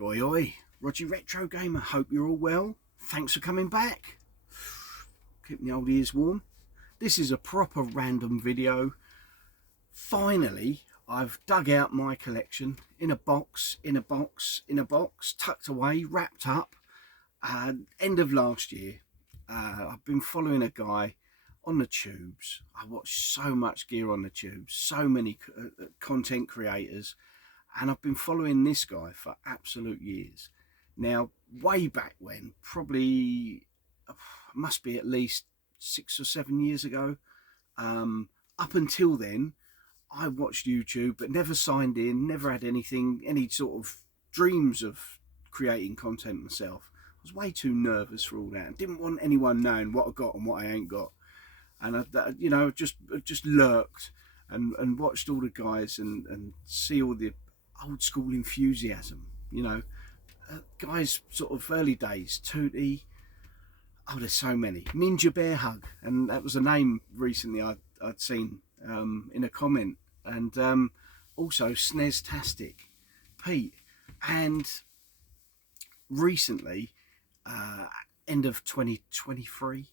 Oi oi, Roger Retro Gamer, hope you're all well. Thanks for coming back. Keeping the old ears warm. This is a proper random video. Finally, I've dug out my collection in a box, tucked away, wrapped up. End of last year. I've been following a guy on the tubes. I watch so much gear on the tubes, so many content creators. And I've been following this guy for absolute years. Now, way back when, probably must be at least 6 or 7 years ago. Up until then, I watched YouTube, but never signed in, never had any sort of dreams of creating content myself. I was way too nervous for all that, and didn't want anyone knowing what I got and what I ain't got. And I, just lurked and watched all the guys and see all the old school enthusiasm, guys sort of early days, Tootie, there's so many, Ninja Bear Hug, and that was a name recently I'd seen in a comment, and also Sneztastic Pete, and recently, end of 2023,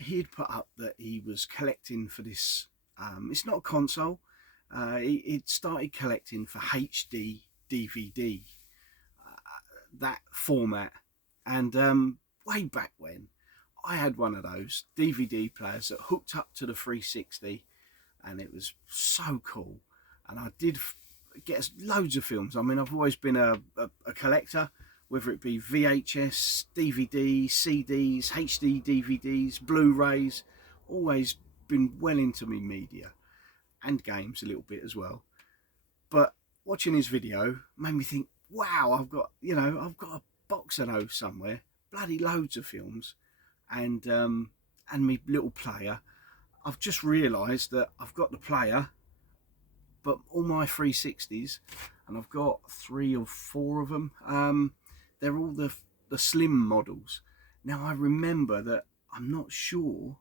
he had put up that he was collecting for this, it's not a console, it started collecting for HD DVD, that format. And way back when, I had one of those DVD players that hooked up to the 360, and it was so cool. And I did get loads of films. I mean, I've always been a collector, whether it be VHS, DVD, CDs, HD DVDs, Blu-rays, always been well into me media. And games a little bit as well. But watching his video made me think, wow, I've got a box of those somewhere, bloody loads of films, and me little player. I've just realised that I've got the player, but all my 360s, and I've got 3 or 4 of them, they're all the slim models. Now, I remember that I'm not sure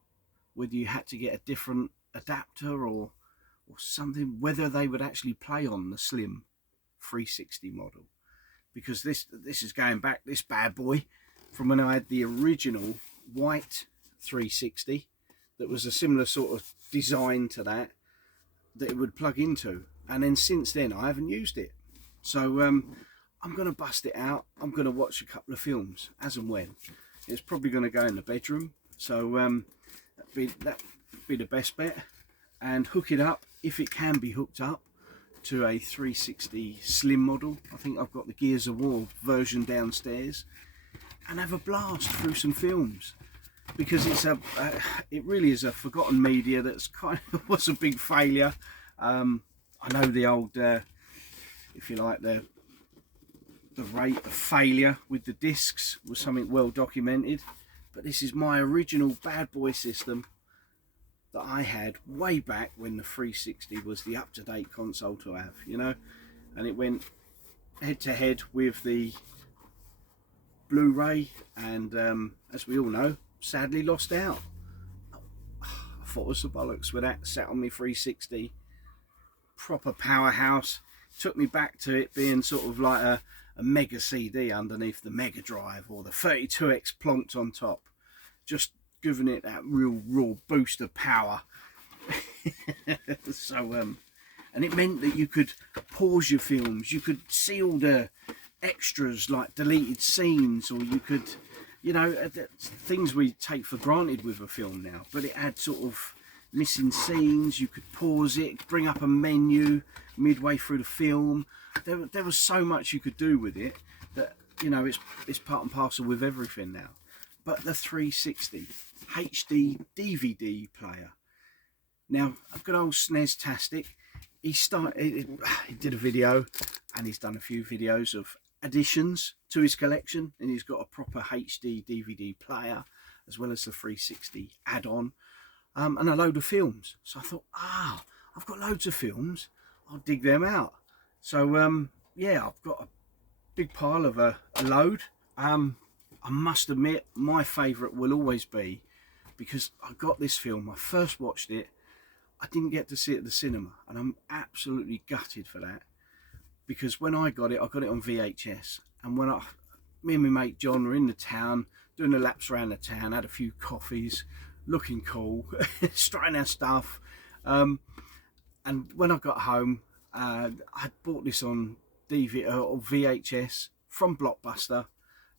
whether you had to get a different adapter or something, whether they would actually play on the slim 360 model, because this is going back, this bad boy, from when I had the original white 360 that was a similar sort of design to that it would plug into, and then since then I haven't used it. So I'm going to bust it out. I'm going to watch a couple of films as and when. It's probably going to go in the bedroom, so that'd be the best bet, and hook it up, if it can be hooked up, to a 360 slim model. I think I've got the Gears of War version downstairs, and have a blast through some films, because it really is a forgotten media that's kind of was a big failure. I know the old, if you like, the rate of failure with the discs was something well documented, but this is my original bad boy system that I had way back when the 360 was the up-to-date console to have, and it went head to head with the Blu-ray, and as we all know, sadly lost out. I thought it was the bollocks with that sat on my 360, proper powerhouse. Took me back to it being sort of like a mega CD underneath the Mega Drive, or the 32X plonked on top, just giving it that real raw boost of power. So and it meant that you could pause your films, you could see all the extras like deleted scenes, or you could, things we take for granted with a film now, but it had sort of missing scenes. You could pause it, bring up a menu midway through the film. There was so much you could do with it that, it's part and parcel with everything now. But the 360 HD DVD player. Now, I've got old Sneztastic. He did a video, and he's done a few videos of additions to his collection, and he's got a proper HD DVD player as well as the 360 add-on, and a load of films. So I thought, I've got loads of films, I'll dig them out. So yeah, I've got a big pile of a load. I must admit, my favourite will always be, because I got this film, I first watched it, I didn't get to see it at the cinema, and I'm absolutely gutted for that, because when I got it on VHS, And me and my mate John were in the town, doing the laps around the town, had a few coffees, looking cool, strutting our stuff. And when I got home, I bought this on DVD or VHS from Blockbuster,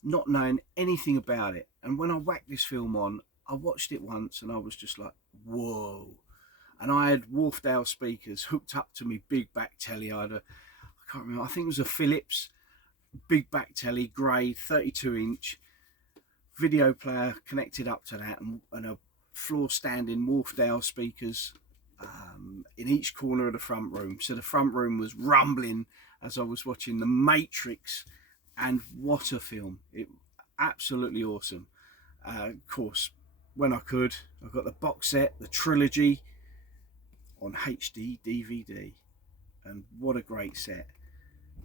not knowing anything about it. And when I whacked this film on, I watched it once and I was just like, whoa. And I had Wharfdale speakers hooked up to me big back telly. I can't remember, I think it was a Philips big back telly, grey, 32-inch video player connected up to that, and a floor standing Wharfdale speakers in each corner of the front room. So the front room was rumbling as I was watching The Matrix, and what a film. It absolutely awesome. Of course, when I could, I got the box set, the trilogy on HD DVD, and what a great set.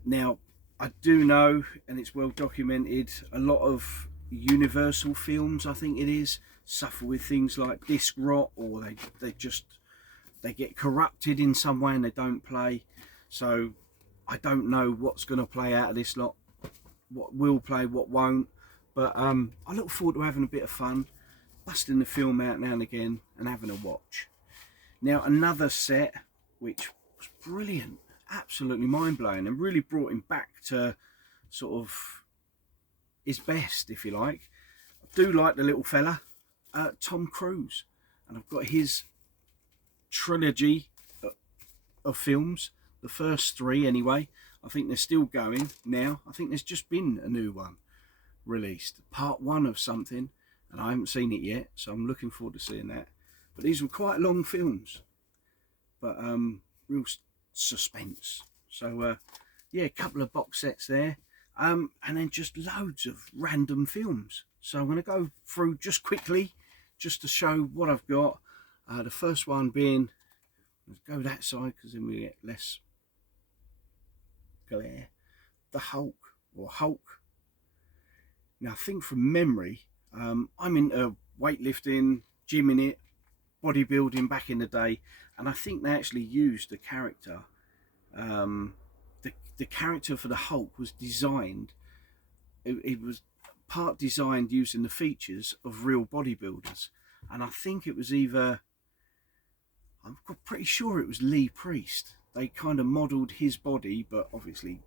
Now, I do know, and it's well documented, a lot of Universal films, I think it is, suffer with things like disc rot, or they get corrupted in some way and they don't play. So I don't know what's going to play out of this lot, what will play, what won't. But I look forward to having a bit of fun, busting the film out now and again and having a watch. Now, another set which was brilliant, absolutely mind-blowing, and really brought him back to sort of his best, if you like. I do like the little fella, Tom Cruise, and I've got his trilogy of films, the first three anyway. I think they're still going now. I think there's just been a new one released, part one of something, and I haven't seen it yet, so I'm looking forward to seeing that. But these were quite long films, but real suspense. So yeah, a couple of box sets there, and then just loads of random films. So I'm going to go through just quickly, just to show what I've got. The first one being, let's go that side because then we get less glare. The Hulk, or Hulk. Now I think from memory, I'm into weightlifting, gymming it, bodybuilding back in the day, and I think they actually used the character. The character for the Hulk was designed. It was part designed using the features of real bodybuilders, and I think it was either, I'm pretty sure it was Lee Priest. They kind of modelled his body, but obviously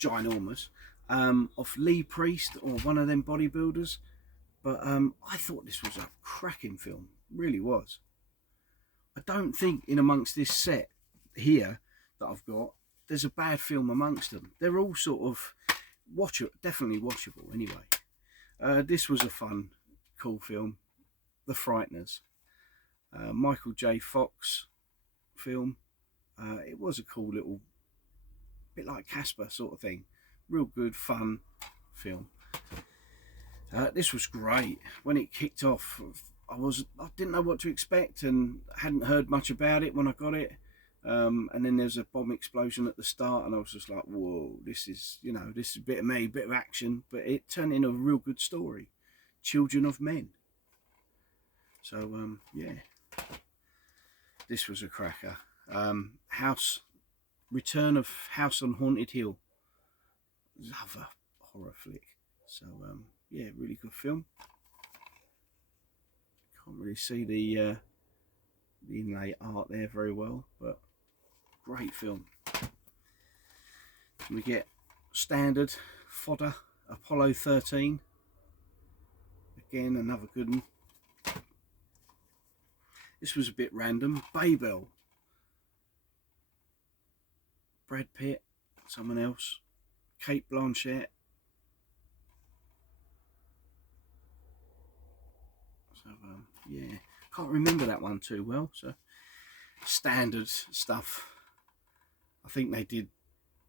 ginormous, of Lee Priest or one of them bodybuilders. But I thought this was a cracking film, really was. I don't think in amongst this set here that I've got, there's a bad film amongst them. They're all sort of definitely watchable anyway. This was a fun, cool film, The Frighteners. Michael J. Fox film. It was a cool little, bit like Casper sort of thing. Real good, fun film. This was great. When it kicked off, I didn't know what to expect and hadn't heard much about it when I got it. And then there's a bomb explosion at the start, and I was just like, whoa, this is a bit of me, bit of action, but it turned into a real good story. Children of Men. So yeah, this was a cracker. Return of House on Haunted Hill. Love a horror flick. So yeah, really good film. Can't really see the inlay art there very well, but great film. We get standard fodder, Apollo 13. Again, another good one. This was a bit random. Babel. Brad Pitt, someone else. Kate Blanchett. So yeah, can't remember that one too well. So standard stuff. I think they did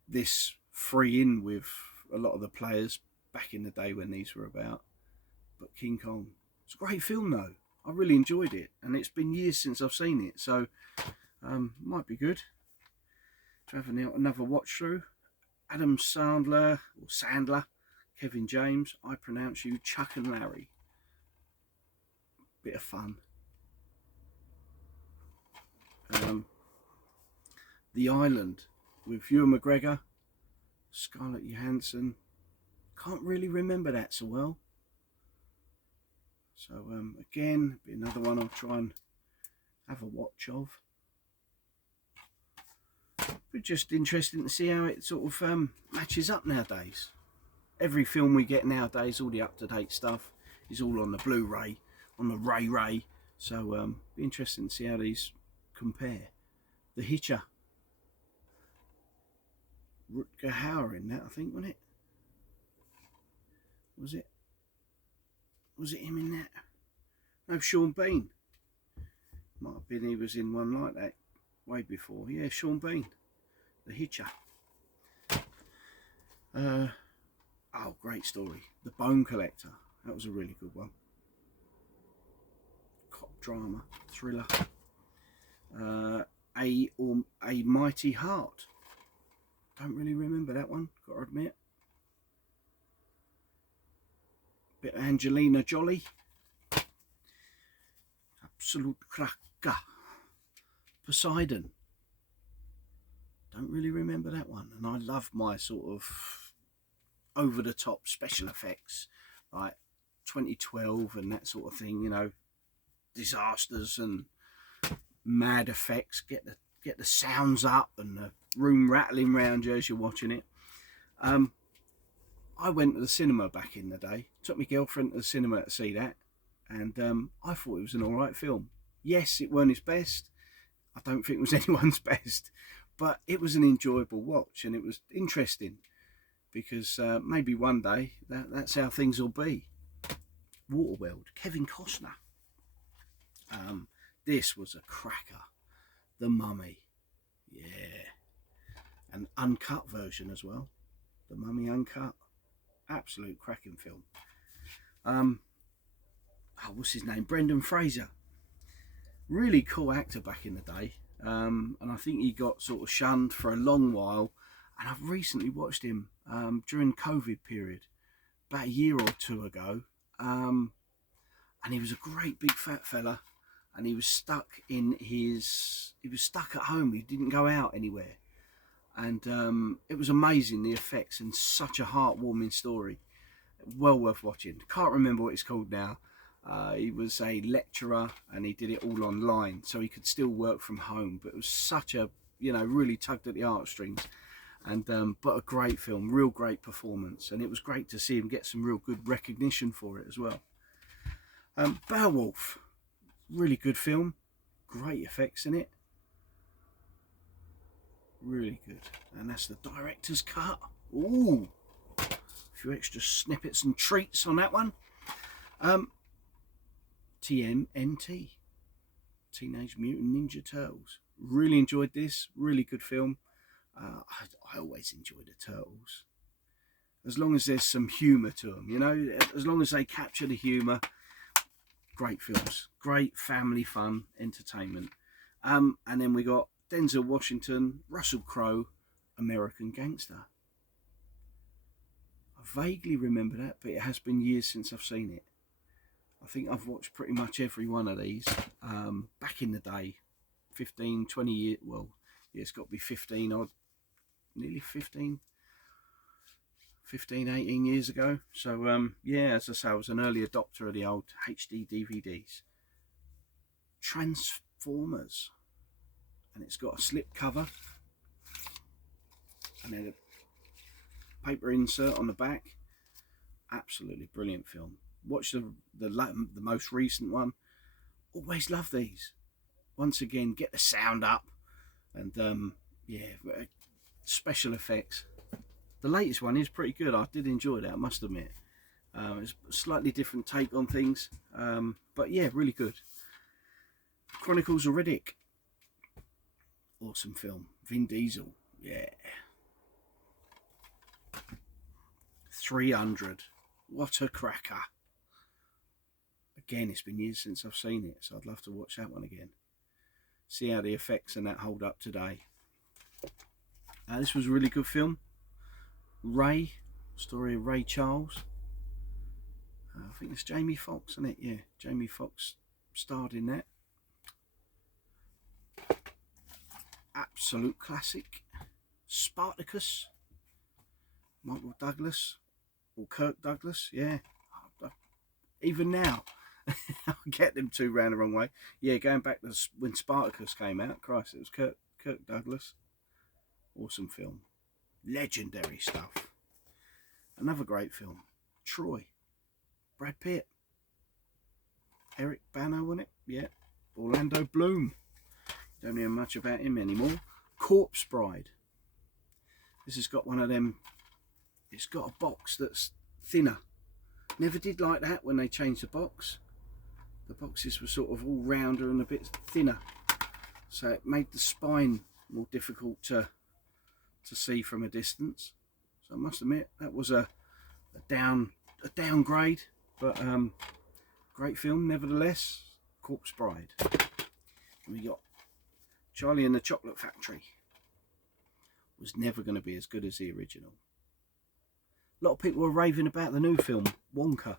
this free in with a lot of the players back in the day when these were about. But King Kong, it's a great film though. I really enjoyed it, and it's been years since I've seen it, so might be good to have another watch through. Adam Sandler, or Sandler, Kevin James, I pronounce you Chuck and Larry. Bit of fun. The Island with Ewan McGregor, Scarlett Johansson, Can't really remember that so well. So again, be another one I'll try and have a watch of. But just interesting to see how it sort of matches up nowadays. Every film we get nowadays, all the up-to-date stuff, is all on the Blu-ray, on the Ray. So be interesting to see how these compare. The Hitcher. Rutger Hauer in that, I think, wasn't it? Was it him in that? No, Sean Bean. Might have been he was in one like that way before. Yeah, Sean Bean. The Hitcher. Oh, great story. The Bone Collector. That was a really good one. Cop drama, thriller. A Mighty Heart. Don't really remember that one, got to admit. Bit of Angelina Jolie. Absolute cracker. Poseidon. Don't really remember that one. And I love my sort of over-the-top special effects, like 2012 and that sort of thing, you know, disasters and mad effects. Get the sounds up and the room rattling round you as you're watching it. I went to the cinema back in the day. Took my girlfriend to the cinema to see that, and I thought it was an alright film. Yes, it weren't his best. I don't think it was anyone's best, but it was an enjoyable watch, and it was interesting because maybe one day that's how things will be. Waterworld, Kevin Costner. This was a cracker. The Mummy, yeah, an uncut version as well. The Mummy uncut, absolute cracking film. What's his name? Brendan Fraser. Really cool actor back in the day, and I think he got sort of shunned for a long while. And I've recently watched him during COVID period, about a year or two ago, and he was a great big fat fella, and he was stuck stuck at home. He didn't go out anywhere, and it was amazing, the effects, and such a heartwarming story. Well worth watching. Can't remember what it's called now. He was a lecturer and he did it all online, so he could still work from home, but it was such a, you know, really tugged at the heartstrings. And but a great film, real great performance, and it was great to see him get some real good recognition for it as well. Beowulf, really good film, great effects in it, really good. And that's the director's cut. Ooh, a few extra snippets and treats on that one. TMNT, Teenage Mutant Ninja Turtles. Really enjoyed this, really good film. I always enjoy the Turtles, as long as there's some humour to them, you know, as long as they capture the humour. Great films, great family fun entertainment. And then we got Denzel Washington, Russell Crowe, American Gangster. I vaguely remember that, but it has been years since I've seen it. I think I've watched pretty much every one of these back in the day, 15, 20 years, well, yeah, it's got to be 15 odd, nearly 15, 18 years ago. So yeah, as I say, I was an early adopter of the old HD DVDs. Transformers, and it's got a slip cover and then a paper insert on the back. Absolutely brilliant film. Watch the most recent one. Always love these. Once again, get the sound up, and yeah, special effects. The latest one is pretty good. I did enjoy that, I must admit. It's a slightly different take on things, but yeah, really good. Chronicles of Riddick, awesome film. Vin Diesel, yeah. 300, what a cracker. Again, it's been years since I've seen it, so I'd love to watch that one again. See how the effects and that hold up today. This was a really good film. Ray, story of Ray Charles. I think it's Jamie Foxx, isn't it? Yeah, Jamie Foxx starred in that. Absolute classic. Spartacus, Michael Douglas. or Kirk Douglas, yeah. Even now, I get them two round the wrong way. Yeah, going back to when Spartacus came out, Christ, it was Kirk Douglas. Awesome film. Legendary stuff. Another great film. Troy. Brad Pitt. Eric Bana, wasn't it? Yeah. Orlando Bloom. Don't hear much about him anymore. Corpse Bride. This has got one of them. It's got a box that's thinner. Never did like that when they changed the box. The boxes were sort of all rounder and a bit thinner, so it made the spine more difficult to see from a distance. So I must admit that was a downgrade, but great film nevertheless. Corpse Bride. And we got Charlie and the Chocolate Factory. Was never going to be as good as the original. A lot of people were raving about the new film Wonka,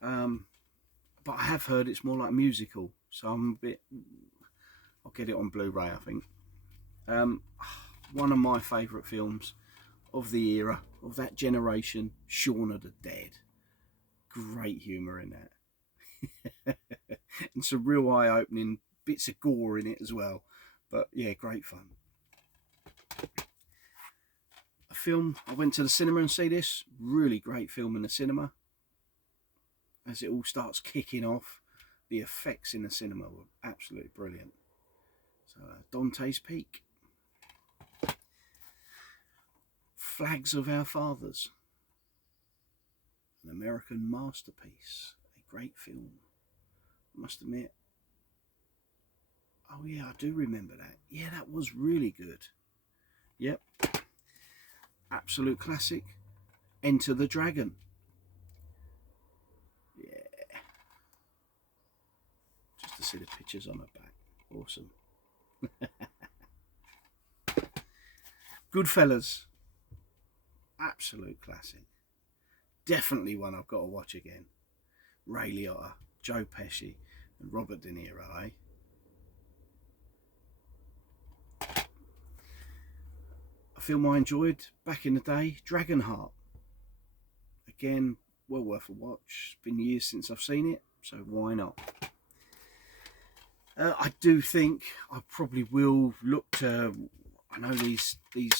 but I have heard it's more like a musical, so I'm a bit. I'll get it on Blu-ray, I think. One of my favourite films of the era, of that generation, Shaun of the Dead. Great humour in that. And some real eye-opening bits of gore in it as well. But yeah, great fun. A film, I went to the cinema and see this. Really great film in the cinema. As it all starts kicking off, the effects in the cinema were absolutely brilliant. So Dante's Peak. Flags of Our Fathers. An American masterpiece. A great film. I must admit. Oh yeah, I do remember that. Yeah, that was really good. Yep. Absolute classic. Enter the Dragon. Yeah. Just to see the pictures on her back. Awesome. Goodfellas. Absolute classic. Definitely one I've got to watch again. Ray Liotta, Joe Pesci and Robert De Niro, eh? A film I enjoyed back in the day, Dragonheart. Again, well worth a watch. It's been years since I've seen it, so why not? I do think I probably will look to. I know these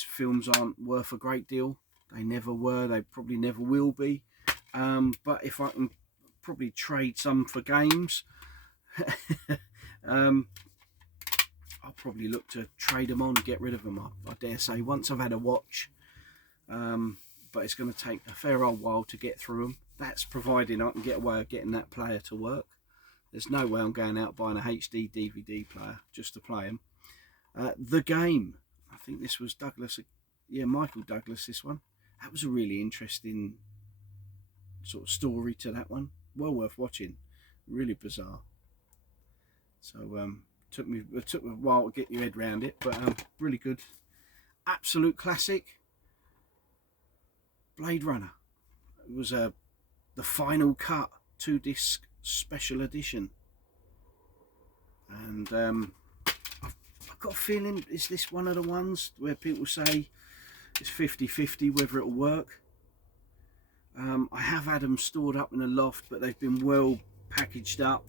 films aren't worth a great deal. They never were. They probably never will be. But if I can probably trade some for games, I'll probably look to trade them on, get rid of them. I dare say once I've had a watch. But it's going to take a fair old while to get through them. That's providing I can get away with getting that player to work. There's no way I'm going out buying a HD DVD player just to play them. The Game. I think this was Douglas. Yeah, Michael Douglas, this one. That was a really interesting sort of story to that one. Well worth watching. Really bizarre. So it took me a while to get your head around it, but really good. Absolute classic. Blade Runner. It was the final cut 2-disc special edition, and I've got a feeling, is this one of the ones where people say it's 50-50 whether it'll work? I have had them stored up in a loft, but they've been well packaged up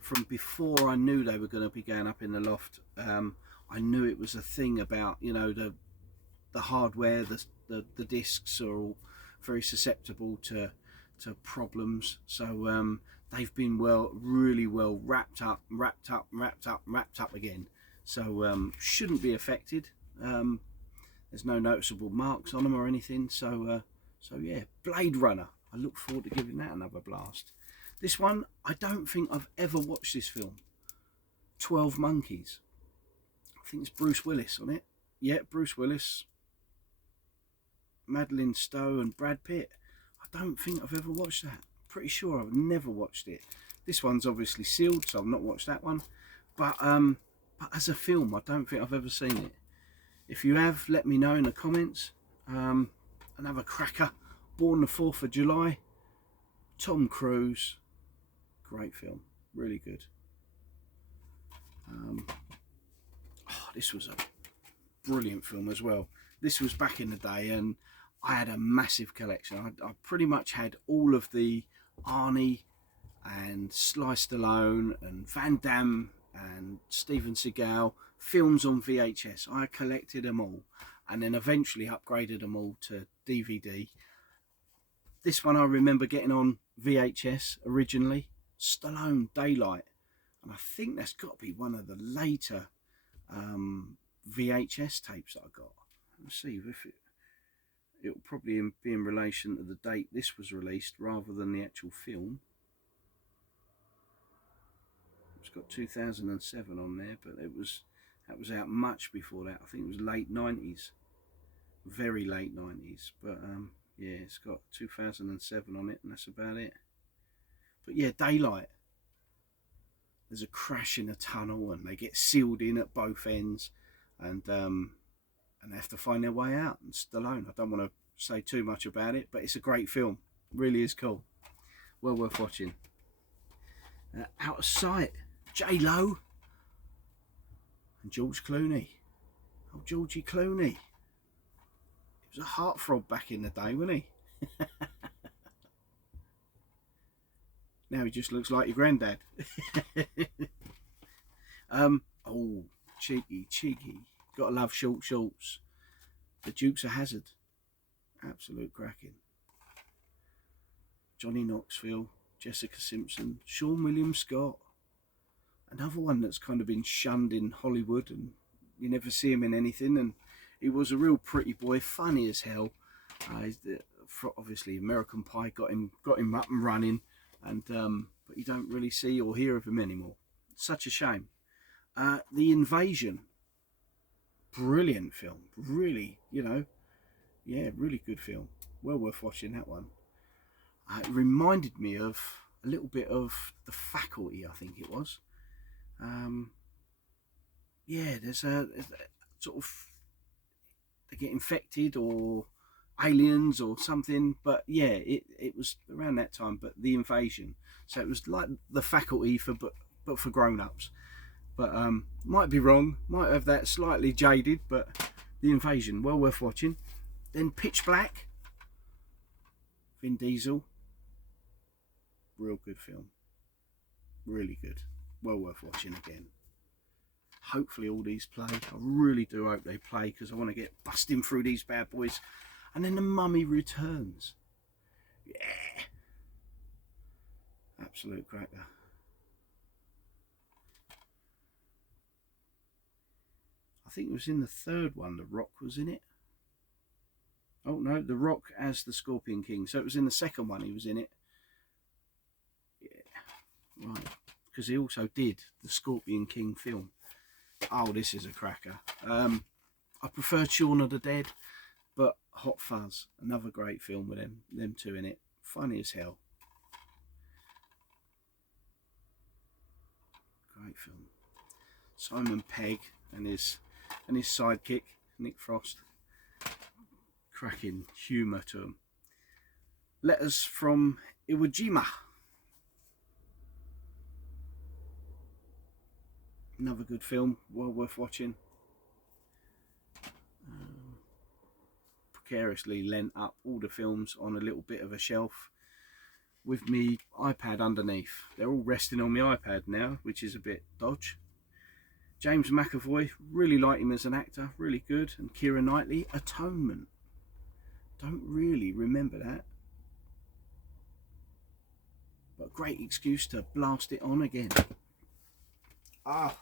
from before I knew they were going to be going up in the loft. I knew it was a thing about, you know, the hardware, the discs are all very susceptible to problems. So they've been really well wrapped up again. So shouldn't be affected. There's no noticeable marks on them or anything. So yeah, Blade Runner. I look forward to giving that another blast. This one, I don't think I've ever watched this film. 12 Monkeys. I think it's Bruce Willis on it. Yeah, Bruce Willis, Madeline Stowe and Brad Pitt. I don't think I've ever watched that. Pretty sure I've never watched it. This one's obviously sealed, so I've not watched that one. But as a film, I don't think I've ever seen it. If you have, let me know in the comments. Another cracker. Born the 4th of July. Tom Cruise. Great film. Really good. This was a brilliant film as well. This was back in the day, and I had a massive collection. I pretty much had all of the Arnie and Sly Stallone and Van Damme and Steven Seagal films on VHS. I collected them all, and then eventually upgraded them all to DVD. This one I remember getting on VHS originally, Stallone Daylight, and I think that's got to be one of the later VHS tapes that I got. Let's see if it'll probably be in relation to the date this was released rather than the actual film. It's got 2007 on there, but that was out much before that. I think it was late 90s, very late 90s. But yeah, it's got 2007 on it, and that's about it. But yeah, Daylight. There's a crash in a tunnel, and they get sealed in at both ends, and they have to find their way out. And Stallone, I don't want to say too much about it, but it's a great film. Really is cool. Well worth watching. Out of Sight. J-Lo and George Clooney. Oh, Georgie Clooney. He was a heartthrob back in the day, wasn't he? Now he just looks like your granddad. Oh, cheeky. Gotta love short shorts. The Dukes of Hazzard. Absolute cracking. Johnny Knoxville, Jessica Simpson, Sean William Scott. Another one that's kind of been shunned in Hollywood, and you never see him in anything. And he was a real pretty boy, funny as hell. Obviously, American Pie got him up and running, and but you don't really see or hear of him anymore. Such a shame. The Invasion, brilliant film. Really, yeah, really good film. Well worth watching that one. It reminded me of a little bit of The Faculty, I think it was. Yeah, there's a sort of, they get infected or aliens or something, but yeah, it was around that time. But The Invasion, so it was like The Faculty but for grown-ups. But might be wrong, might have that slightly jaded, but The Invasion, well worth watching. Then Pitch Black, Vin Diesel, real good film, really good, well worth watching again. Hopefully all these play. I really do hope they play, because I want to get busting through these bad boys. And then The Mummy Returns. Yeah, absolute cracker. I think it was in the third one, The Rock was in it. Oh no, The Rock as the Scorpion King. So it was in the second one he was in it. Yeah, right. Because he also did the Scorpion King film. Oh, this is a cracker. I prefer Shaun of the Dead, but Hot Fuzz, another great film with them two in it. Funny as hell. Great film. Simon Pegg and his sidekick, Nick Frost. Cracking humour to him. Letters from Iwo Jima. Another good film, well worth watching. Precariously lent up all the films on a little bit of a shelf with me iPad underneath. They're all resting on my iPad now, which is a bit dodge. James McAvoy, really like him as an actor, really good. And Keira Knightley, Atonement. Don't really remember that, but great excuse to blast it on again. Ah,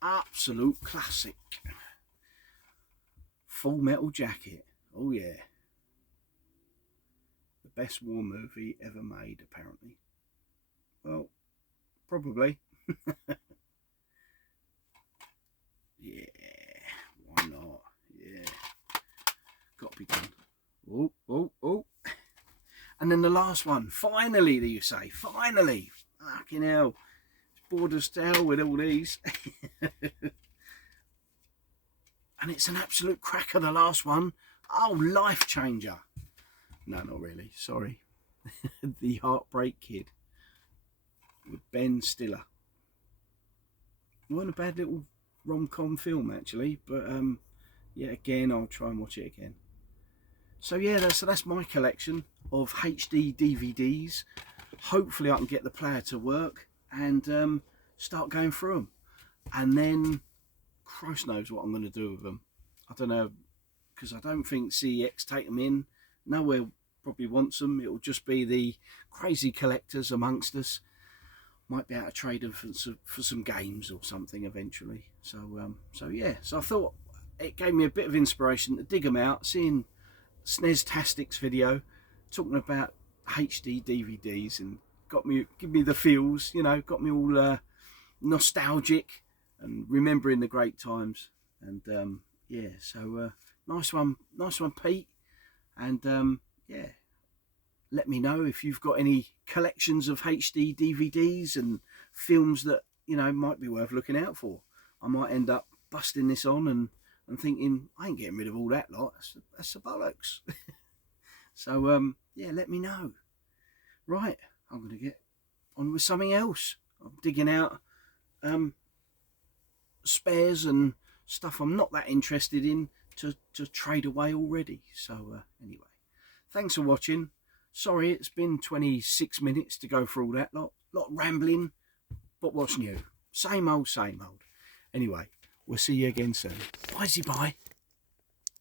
absolute classic. Full Metal Jacket. Oh yeah, the best war movie ever made, apparently. Well, probably. Yeah, why not? Yeah, got to be done. Oh. And then the last one, finally, do you say? Finally. Fucking hell. It's bored as hell with all these. And it's an absolute cracker, the last one. Oh, Life Changer. No, not really. Sorry. The Heartbreak Kid with Ben Stiller. It wasn't a bad little rom-com film, actually. But, yeah, again, I'll try and watch it again. So yeah, that's my collection of HD DVDs. Hopefully I can get the player to work and start going through them. And then Christ knows what I'm going to do with them. I don't know, because I don't think CEX take them in. Nowhere probably wants them. It'll just be the crazy collectors amongst us. Might be able to trade them for some games or something eventually. So yeah, so I thought it gave me a bit of inspiration to dig them out, seeing SNES-tastic's video talking about HD DVDs, and give me the feels, you know, got me all nostalgic and remembering the great times. And yeah, so nice one, Pete. And yeah, let me know if you've got any collections of HD DVDs and films that, you know, might be worth looking out for. I might end up busting this on and thinking, I ain't getting rid of all that lot. That's the bollocks. So yeah, let me know. Right, I'm going to get on with something else. I'm digging out spares and stuff I'm not that interested in to trade away already. So anyway, thanks for watching. Sorry it's been 26 minutes to go through all that lot rambling, but what's new? Same old, same old. Anyway, we'll see you again soon. Bye.